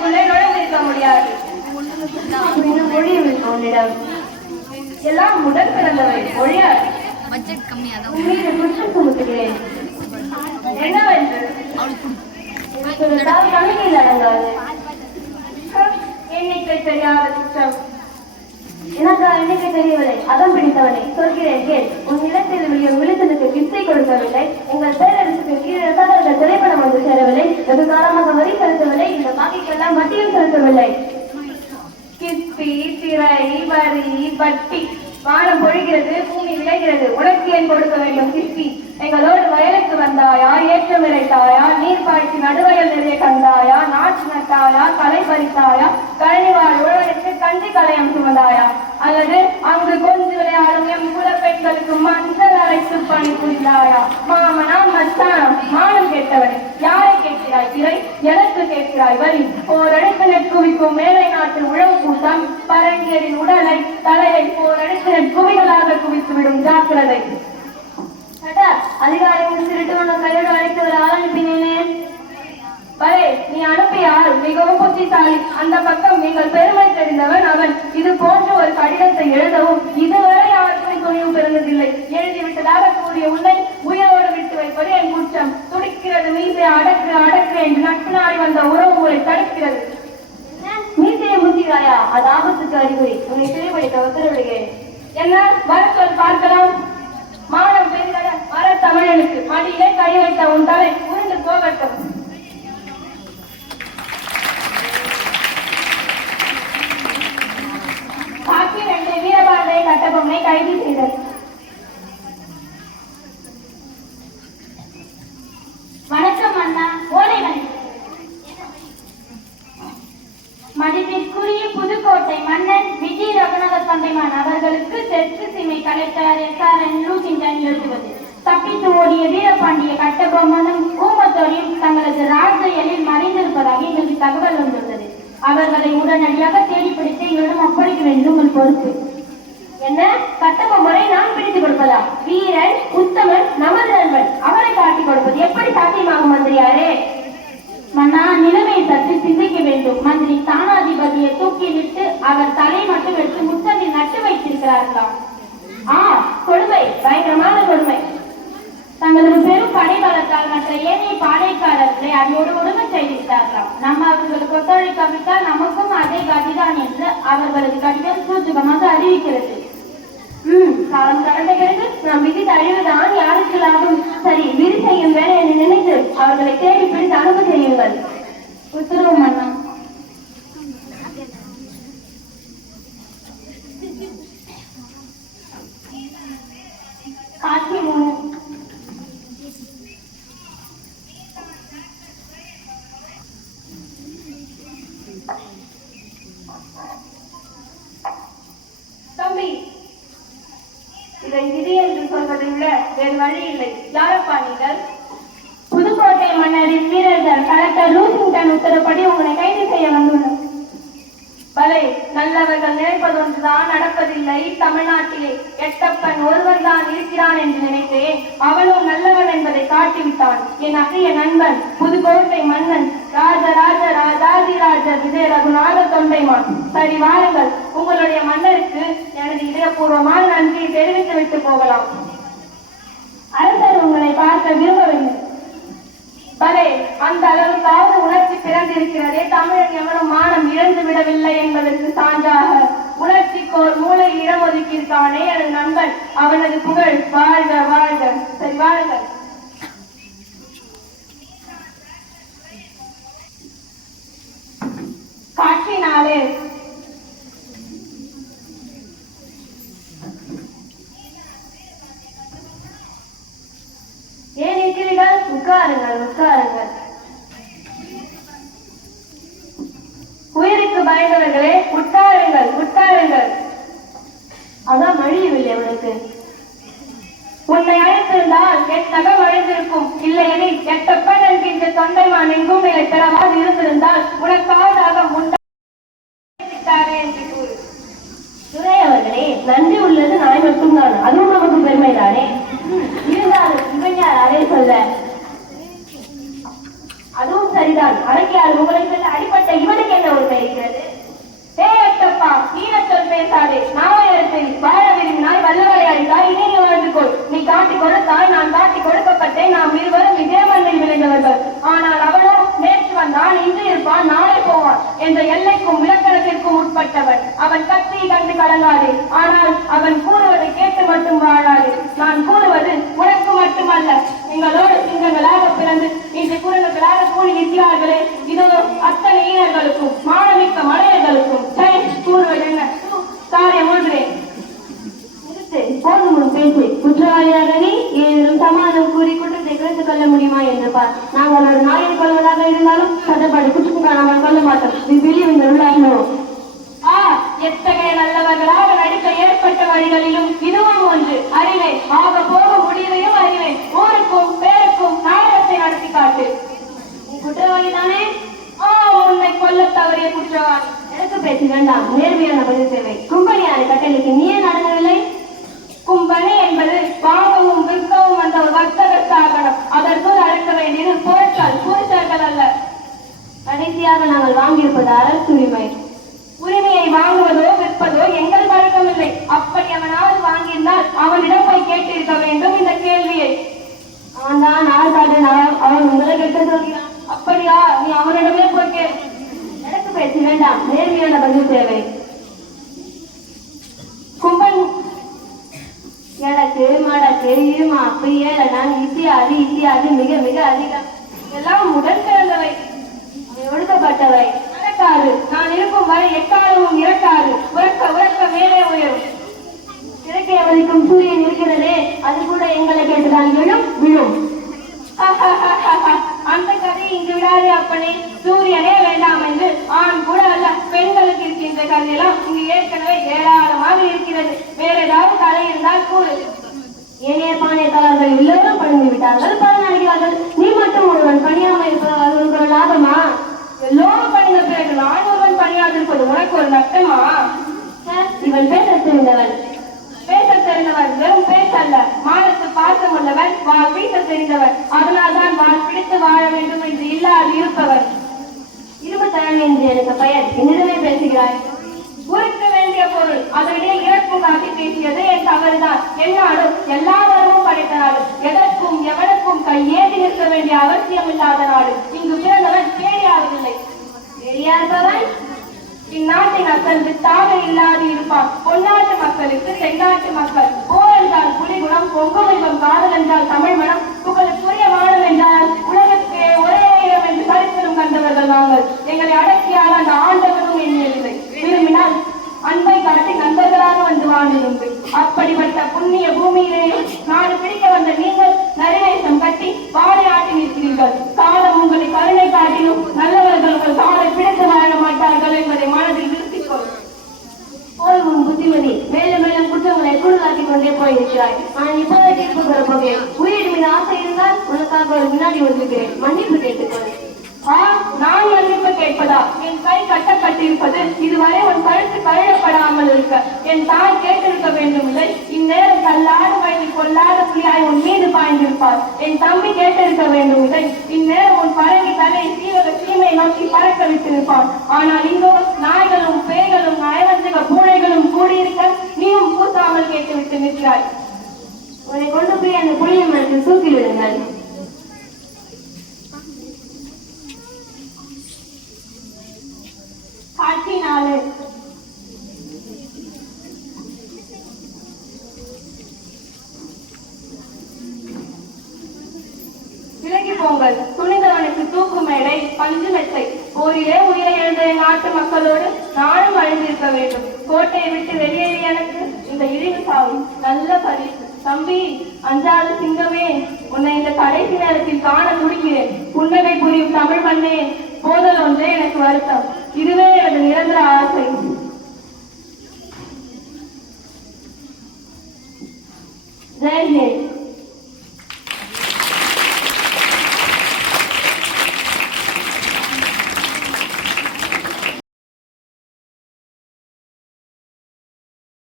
கோட்டைக்குள்ளே நுழைந்திருக்க முடியாது. உன்னிடம் எல்லாம் முதல் பிறந்தவை ஒழியாது. மீது குற்றம் சுமத்துகிறேன். என்னவென்று கணக்கில் அடங்காது. எண்ணிக்கை தெரியாத குற்றம். எனக்கு எண்ணிக்கை தெரியவில்லை. அகம் பிடித்தவனை சொல்கிறேன் கேள். உன் நிலத்தில் விழுத்தலுக்கு கிப்சை கொடுக்கவில்லை. எங்கள் பேரரசுக்கு கீழே திரைப்படம் வந்து சேரவில்லை. வெகு காலமாக வரி செலுத்தவில்லை. இந்த பாக்கிக்கெல்லாம் வட்டியும் செலுத்தவில்லை. கிஸ்பி, திரை, வரி, வட்டி. வானம் பொழிகிறது, பூமி விளைகிறது. உனக்கு ஏன் கொடுக்க வேண்டும் கிஸ்பி? எங்களோடு வயலுக்கு வந்தாயா? ஏற்றம் விளைத்தாயா? நீர் பாய்ச்சி நடுவயல் நிறைய கண்டாயா? நாற்று நட்டாயா? களை பறித்தாயா? கழனிவாழ் உழவனுக்கு கஞ்சி கலையம் சுமந்தாயா? அல்லது அங்கு கொஞ்சு விளையாடும் எம் குல பெண்களுக்கு மஞ்சள் அரைத்து பணி புரிந்தாயா? மாமனாம் மச்சானம் மானம் கேட்டவனே, யாரை கேட்கிறாய் திரை? எதற்கு கேட்கிறாய் வரி? போரடுக்கு நெற்குவிக்கும் மேலை நாட்டு உழவு கூட்டம் பரங்கியரின் உடலை தலையை போரடுக்கு நெற்குவிகளாக குவித்துவிடும். ஜாக்கிரதை. அதிகாரி முடிச்சுட்டு உன்னை கையோடு அழைத்து ஒரு ஆள் அனுப்பினேனே. பலே, நீ அனுப்பியால் மிகவும் புத்திசாலி. அந்த பக்கம் நீங்கள் பெருமை தெரிந்தவன் அவன். இது போன்ற ஒரு கடிதத்தை எழுதவும் இதுவரை யாருக்கும் துணிவு பிறந்ததில்லை. எழுதிவிட்டதாக கூறிய உன்னை உயிரோடு விட்டு வைப்பது என் குற்றம். துடிக்கிறது மீசை. அடக்கு அடக்கு என்று நட்பு நாடி வந்த உறவு முறை தடுக்கிறது. மீசையை முத்திராயா? அது ஆபத்துக்கு அறிகுறி. உன்னை சிறைப்படுத்த உத்தரவிடுகிறேன். என்ன வர சொல் பார்க்கலாம். மானம் பெருகட வர தமிழனுக்கு மடியிலே கை வைத்த உன் தலை உருண்டு போகட்டும். பாக்கி 2 வீரபாரதியை கட்டபொம்மனை கைது செய்தது. வணக்கம் அண்ணா. ஓலைகள் மதிப்பிற்குரிய புதுக்கோட்டை மன்னன் விஜய் ரகுநாத பந்தைமான் அவர்களுக்கு தெற்கு சீமை கலெக்டர் SRN லூசிங்டன் எழுதுவது. தப்பித்து ஓடிய வீரபாண்டிய கட்டபொம்மனும் ஊமத்தோரையும் தங்களது ராஜ்யலில் மறைந்திருப்பதாக எங்களுக்கு தகவல் வந்துள்ளது. அவர்களை உடனடியாக தேடிப்பிடித்து எங்களிடம் ஒப்படைக்க வேண்டும் உங்கள் பொறுப்பு. என்ன? கட்டபொம்மனை நான் பிடித்துக் கொடுப்பதா? வீரன் உத்தமன் நமது நண்பன், அவரை காட்டிக் கொடுப்பது எப்படி சாத்தியமாகும் மந்திரியாரே? மன்னா, நிலைமையை பற்றி சிந்திக்க வேண்டும். மந்திரி தானாதிபதியை தூக்கிவிட்டு அவர் தலை மட்டும் எடுத்து முத்தமில் நட்டு வைத்திருக்கிறார்களாம். கொடுமை, பயங்கரமான கொடுமை. தங்களது பெரும் படைபலத்தால் மற்ற ஏனைய பாடைக்காரர்களை அதோடு ஒடுங்க செய்திருக்கிறார்களாம். நம்ம அவர்களுக்கு ஒத்துழைக்காவிட்டால் நமக்கும் அதே கதிதான் என்று அவர்களது கடிதம் சூச்சகமாக அறிவிக்கிறது. காலம் கடந்த பிறகு நம் விதி தழிவுதான் யாருக்கு லாபம்? சரி, விதி செய்யும் வேலை என்று நினைத்து அவர்களை தேடி பிடித்து அனுப்ப செய்யுங்கள். உத்தரவு மன்னா. காட்சி 3. தம்பி, இதை விதி என்று சொல்வதை விட வேறு வழி இல்லை. யாரப்பா நீங்கள்? புதுக்கோட்டை மன்னரின் வீரர்கள் கலெக்டர் லூசிங்டன் உத்தரப்படி உங்களை கைது செய்ய வந்துள்ளனர். பலே, நல்லவர்கள் நினைப்பதொன்றுதான் நடப்பதில்லை. தமிழ்நாட்டிலே எட்டப்பன் ஒருவன் தான் இருக்கிறான் என்று நினைத்தேன். அவனும் நல்லவன் என்பதை காட்டிவிட்டான். என் அகைய நண்பன் புதுக்கோட்டை மன்னன் ராஜராஜ ராஜாதிராஜ விஜய ரகுநாத தொண்டைமான். சரி, வாருங்கள். உங்களுடைய மன்னருக்கு எனது இதயபூர்வமான நன்றியை தெரிவித்து விட்டு போகலாம். அரசர் உங்களை பார்க்க விரும்பவில்லை. பலே, அந்த அளவுக்காவது உணர்ச்சி பிறந்திருக்கிறதே. தமிழன் எவனும் மானம் இழந்து விடவில்லை என்பதற்கு சான்றாக உணர்ச்சிக்கோர் மூளை இடம் ஒதுக்கியிருக்கானே எனது நண்பன். அவனது புகழ் வாழ்க வாழ்க. சரி, வாருங்கள். காட்சி 4. ஏன் இருக்கிறீர்கள்? உட்காருங்கள், உட்காருங்கள். உயிருக்கு பயந்தவர்களே, உட்காருங்கள், உட்காருங்கள். அதான் வழியவில்லை உனக்கு. உன்னை அழைத்திருந்தால் என் நகம் அழைந்திருக்கும். இல்லையெனில் எட்டப்பன் என்கின்ற தொண்டைமான் எங்கும் நிலை பெறவாது இருந்திருந்தால் உனக்காவதாக முண்டாரே என்று கூறு. துரை அவர்களே, நன்றி உள்ளது நாய் மட்டும்தான். அதுவும் நமக்கு பெருமைதானே. இருந்தாலும் இவன் யார் அதை சொல்ல? அதுவும் சரிதான். அடக்கியால் உங்களை சொல்ல அடிப்பட்ட இவனுக்கு அவன் கத்தியை கண்டு கலங்காது, ஆனால் அவன் கூறுவதை கேட்டு மட்டும் வாழாது. நான் கூறுவது உனக்கு மட்டுமல்ல, எங்களோடு சிங்கங்களாக பிறந்து இன்று குரங்குகளாக கூடி இருக்கிறார்களே, இதோ அத்தனை ஈனர்களுக்கும் மானமிக்க மலையர்களுக்கும் கூறுவது என்ன? சாரை மூழ்கிறேன். போதும் பேச்சு. குற்றவாளியாக நீ ஏதேனும் சமாதானம் கூறி குற்றத்தை குறைத்துக் கொள்ள முடியுமா என்று பார். நாங்கள் ஒரு நாயை கொள்வதாக இருந்தாலும் சட்டப்பாடு குற்றம் காணாமல் கொள்ள மாட்டோம். எத்தகைய நல்லவர்களாக நடிக்க ஏற்பட்ட வழிகளிலும் இதுவும் ஒன்று. அறிவேன், ஆக போக முடிவையும் அறிவேன். ஊருக்கும் பேருக்கும் நாடகத்தை நடத்தி காட்டு. நீ குற்றவாளி தானே? உன்னை கொல்ல தவறிய குற்றவாளி. எனக்கு பேச்சு வேண்டாம், நேர்மையான பதில் தேவை. கும்பனியான கட்டளைக்கு நீயே நடந்தவில்லை. கும்பனி என்பது வாங்கவும் விற்கவும் வந்த ஒரு வர்த்தக ஸ்தாபனம். அதற்குள் அடக்க வேண்டியது பொருட்கள், புருஷர்கள் அல்ல. கடைசியாக நாங்கள் வாங்கியிருப்பது அரசு உரிமை. உரிமையை வாங்குவதோ விற்பதோ எங்கள் பழக்கமில்லை. அப்படி அவனாவது வாங்கியிருந்தால் அவனிடம் போய் கேட்டிருக்க வேண்டும் இந்த கேள்வியை. அவன் தான் ஆள்காட்டு அவன் உங்களை கெட்ட சொல்கிறான். அப்படியா? நீ அவனிடமே போய் கேள். எனக்கு பேச்சு வேண்டாம், நேர்மையான பதில் தேவை. கும்பன் எனக்கு மடக்கு இருமாப்பு ஏழனான் இத்தியாதி மிக மிக அதிகம். எல்லாம் உடன் பிறந்தவை, ஒடுக்கப்பட்டவை. நடக்காது. நான் இருக்கும் வரை எக்காலமும் இறக்காது. உறக்க உறக்க மேலே உயரும். இறக்கை வலிக்கும் சூரியன் இருக்கிறதே, அது கூட எங்களை கேட்டுதான் எழும் விழும். அந்த கதை இங்கு விடாதே அப்பனே. சூரியனே வேண்டாம் என்று ஆண் கூட அல்ல பெண்களுக்கு இருக்கின்ற கதையெல்லாம் இங்கு ஏற்கனவே ஏராளமாக இருக்கிறது. வேற ஏதாவது கதை இருந்தால் கூறு. ஏனைய பானையக்காரர்கள் எல்லோரும் பணிந்து விட்டார்கள், பலன் அடைகிறார்கள். நீ மட்டும் ஒருவன் பணியாமல் இருப்பது ஒரு லாபமா? எல்லோரும் பணிந்த பிறகு நான் ஒருவன் பணியாதிருப்பது உனக்கு ஒரு நஷ்டமா? இவன் பேச தெரிந்தவன். பேச தெரிந்தவர் வெறும் பேசல்ல, மானத்து பாசம் உள்ளவர், வாழ் வீச தெரிந்தவர். அதனால்தான் வாழ் பிடித்து வாழ வேண்டும் என்று இல்லாது இருப்பவர். இருபத்தழகு என்று எனக்கு பெயர், என்னிடமே பேசுகிறாய். உருக்கு வேண்டிய பொருள் அதனிடையே இறப்பு காட்டி பேசியது என் தவறுதான். என்னாலும் எல்லா வரமும் படைத்த நாடு, எதற்கும் எவனுக்கும் கையேறி நிற்க வேண்டிய அவசியம் இல்லாத நாடு. இங்கு பிறந்தவன் பேரியாவதில்லை. பேரியார்பவன் இந்நாட்டின் அசல் வித்தாக இல்லாது இருப்பான். பொன்னாட்டு மக்களுக்கு தென்னாட்டு மக்கள். போர் என்றால் புலிகுணம், பொங்குவெல்வம் காதல் என்றால் தமிழ் மனம், புகழுக்குரிய வானம் என்றால் உலகத்துக்கே ஒரே இடம் என்று சரித்திரம் கண்டவர்கள் நாங்கள். எங்களை அடக்கியால் அந்த ஆண்டவரும் எண்ணியதில்லை. விரும்பினால் அன்பை காட்டி நண்பர்களாக வந்து வாழ்ந்துண்டு. அப்படிப்பட்ட புண்ணிய பூமியிலே நாடு பிடிக்க வந்த நீங்கள் நரிவேஷம் கட்டி வாழை ஆட்டி நிற்கிறீர்கள். காலம் உங்களை கருணை காட்டிலும் நல்லவர்கள் உங்கள் காலை பிடித்து வாழ மாட்டார்கள் என்பதை மனதில் நிறுத்திக்கொள். போதும் புத்திமதி. மேலும் மேலும் குற்றங்களை கூடுதலாக்கி கொண்டே போயிருக்கிறாய். நான் இப்போதை தீர்ப்பு பெற போகிறேன். உயிர் மீது ஆசை இருந்தால் உனக்காக ஒரு வினாடி ஒதுக்கிறேன். மன்னிப்பு கேட்டுக்கொள். நான் மன்னிப்பு கேட்பதா? என் கை கட்டப்பட்டிருப்பது இதுவரை உன் கழுத்து கழுழப்படாமல் இருக்க என் தாய் கேட்டிருக்க வேண்டும் இல்லை. இந்நேரம் கல்லாடு வயதில் கொல்லாத புலியாய் உன் மீது பாய்ந்திருப்பார். என் தம்பி கேட்டிருக்க வேண்டும் இல்லை. இந்நேரம் உன் பறவை தலை சீவக சீமை நோக்கி பறக்க விட்டிருப்பான். ஆனால் இங்கோ நாய்களும் பேய்களும் நயவஞ்சக பூனைகளும் கூடியிருக்க நீயும் பூசாமல் கேட்டுவிட்டு நிற்கிறாய். உன்னை கொண்டு போய் அந்த புளிய மரத்தில் தூக்கிவிடுங்கள். காட்சி 4. விலகி போங்கள். துணிந்தவனுக்கு தூக்கு மேடை, பஞ்சு மெத்தை. போரிலே உயிரை எழுந்த நாட்டு மக்களோடு நானும் அழிந்திருக்க வேண்டும். கோட்டையை விட்டு வெளியேறி எனக்கு இந்த இழிவு சாவு நல்ல பரிசு. தம்பி, அஞ்சாத சிங்கமே, உன்னை இந்த கடைசி நேரத்தில் காண துடிக்கிறேன். புன்னகை புரியும் தமிழ் மண்ணே, போதல் ஒன்றே எனக்கு வருத்தம். இதுவே எனது நிரந்தர ஆசை. ஜெய் ஹிந்த்.